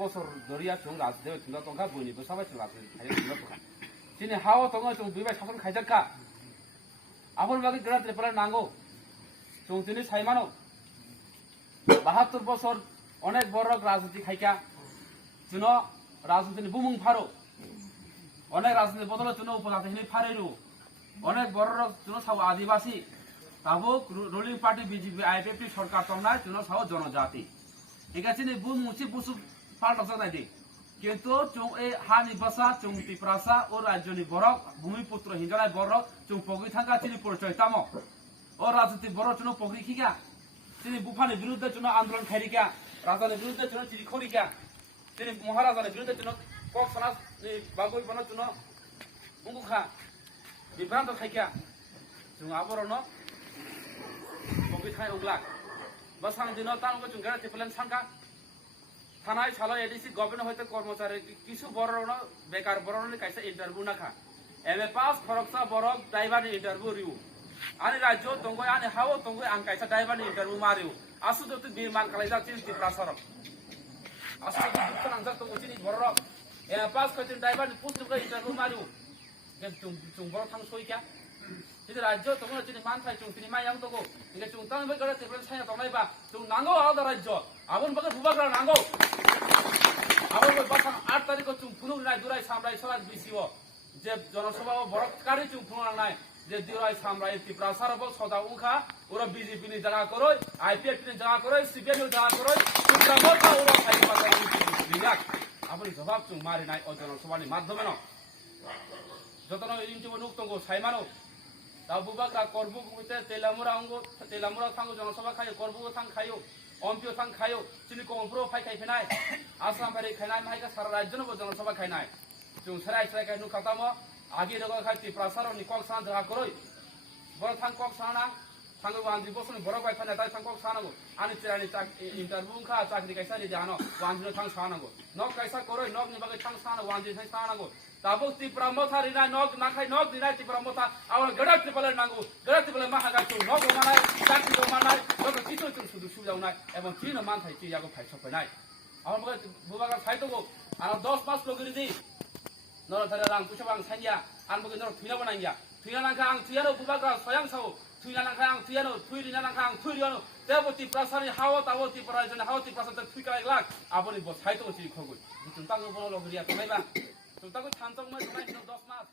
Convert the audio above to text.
বছর ধরিয়া চুং রাজদেব চুঙ্গা টঙ্কা বইনিবো সাবাই চুং রাজদেব খাই চুঙ্গা টঙ্কা দিনে হাওয়া টঙ্গা চুং দুইবাই শাসন খাইজাকা আপন বাকি গড়া ত্রিপালা নাঙ্গো চুং তিনি সাইমানো 72 বছর অনেক বড় রাজনীতি খাইকা চুনো রাজনীতি বুমুং ফারো অনেক রাজনীতি বদলে চুনো উপজাতি ফারেরু অনেক বড় চুনো সব আদিবাসী তাবুক রুলিং পার্টি বিজেপি আইপিএফটি সরকার তমনায় চুনো সব জনজাতি ঠিক আছে নি বুম মুচি বুসু পাল্টা জানাই দি কিন্তু চুং এই হানি বাসা চুং ত্রিপুরাসা ও রাজ্যনি বড় ভূমিপুত্র হিঙ্গালাই বড় চুং পগি থাকা তিনি পরিচয় তামো ও রাজনীতি বড় চুনো পগি খিগা তিনি বুফানি বিরুদ্ধে চুনো আন্দোলন খাইরিকা রাজানের বিরুদ্ধে চুনো চিরি খরিকা তিনি মহারাজানের বিরুদ্ধে চুনো কক সনা বাগুই বন চুনো মুখা বিভ্রান্ত খাইকা চুং আবরণ পগি খাই উগলা বসাং দিন তাঙ্গ চুং গেরা টিপলেন সাঙ্কা থানায় সালো এডিসি গভর্নমেন্ট হইতে কর্মচারী কিছু বড় বেকার বড় কাইসা ইন্টারভিউ নাখা এমএ পাস খরকসা বড় ড্রাইভার ইন্টারভিউ রিউ আনি রাজ্য তঙ্গয় আনি হাও তঙ্গয় আং কাইসা ড্রাইভার ইন্টারভিউ মারিউ আসু যত বিমান কালাইজা চিন ত্রিপুরাসরক আসু যত দুঃখ নাংজা তঙ্গ চিনি বড় এমএ পাস কইতিন ড্রাইভার পুস্তক ইন্টারভিউ মারিউ কেন চুং বড় থাং সইকা যদি রাজ্য তঙ্গ চিনি মান থাই চুং তিনি মায়াং তঙ্গ ইকে চুং তাং বে গড়া ত্রিপুরা ছায়া তংনাইবা চুং নাঙ্গো আলাদা রাজ্য আবন বাগে বুবাগরা নাঙ্গো আবার বাসাং 8 তারিখ চুং ফুনুং নাই দুরাই সামরাই সরাজ বিসিও যে জনসভা বড় কারি চুং ফুনুং নাই যে দুরাই সামরাই ত্রিপুরা সারব সদা উখা ওরা বিজেপি নি জায়গা করই আইপিএফ নি জায়গা করই সিপিএম নি জায়গা করই ত্রিপুরা মত ওরা খাই পাতা বিরাট আপনি জবাব চুং মারি নাই ও জনসভানি মাধ্যমে ন যতন ইন্টিও নুক্তঙ্গ সাইমানো তা বুবাগরা করবু হইতে তেলামুরা থাঙ্গো জনসভা খাইও করবু থাং খাইও অম্পিও থাং খাইও চিনি কমপ্রো ফাই খাই ফেনাই আসাম ফাই খাইনাই মাইকা সারা রাজ্য নব জনসভা খাইনাই চুং সারাই সারাই খাই নুখাতাম আগে রগ খাই ত্রিপুরাসার নিকক সান জাগা করই বড় থাং কক সানা থাঙ্গো ওয়ানজি বসনি বড় বাই ফাই তাই থাং কক সানাগো আনি চিরানি ইন্টারভিউ খা চাকরি কাইসা নি জানো ওয়ানজি থাং সানাগো নক কাইসা করই নক নি বাগে থাং সানা ওয়ানজি থাই সানাগো তাবো ত্রিপুরা মথা রিনা নক নাখাই নক রিনা ত্রিপুরা মথা আওয়ার গড়া ত্রিপুরা নাঙ্গো গড়া ত্রিপুরা মাহাগা চুং নক মানাই চাকরি মানাই নক কিছু চুং সুদু সুজাও নাই এবং চিন মান থাই চিয়াগো ফাই সফাই আমার মগে বুবাগা সাইতগো আর 10 মাস লগরি দি নর থারে রাং পুষা বাং সাইয়া আর মগে নর থুইনা বানাইয়া থুইনা নাখা আং থুইয়ানো বুবাগা সয়াং সাও থুইনা নাখা আং থুইয়ানো থুইরিনা নাখা আং থুইরিয়ানো তেবো ত্রিপুরা সারি হাও তাবো ত্রিপুরা জনে হাও ত্রিপুরা সাতে থুইকাই লাগ আপনি ব সাইতগো চি খগো চুং তাঙ্গো বড় লগরিয়া তমাইবা চুং তাঙ্গো থানতং মই 10 মাস